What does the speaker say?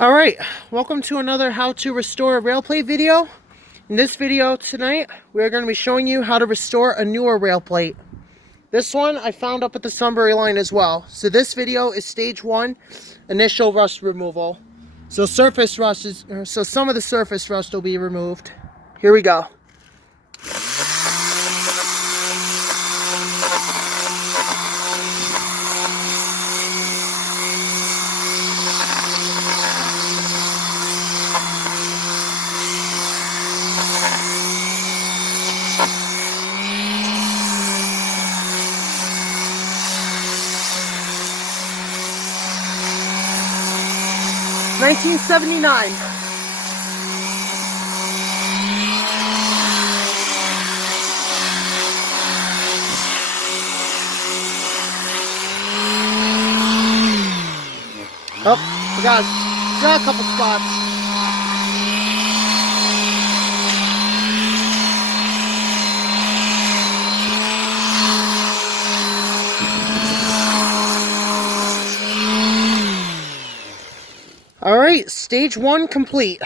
Alright, welcome to another how to restore a Railplate video. In this video tonight, we're going to be showing you how to restore a newer Railplate. This one I found up at the Sunbury line as well. So this video is stage 1, initial rust removal. So some of the surface rust will be removed. Here we go. $19.79. Oh, we got a couple spots. Alright, stage 1 complete.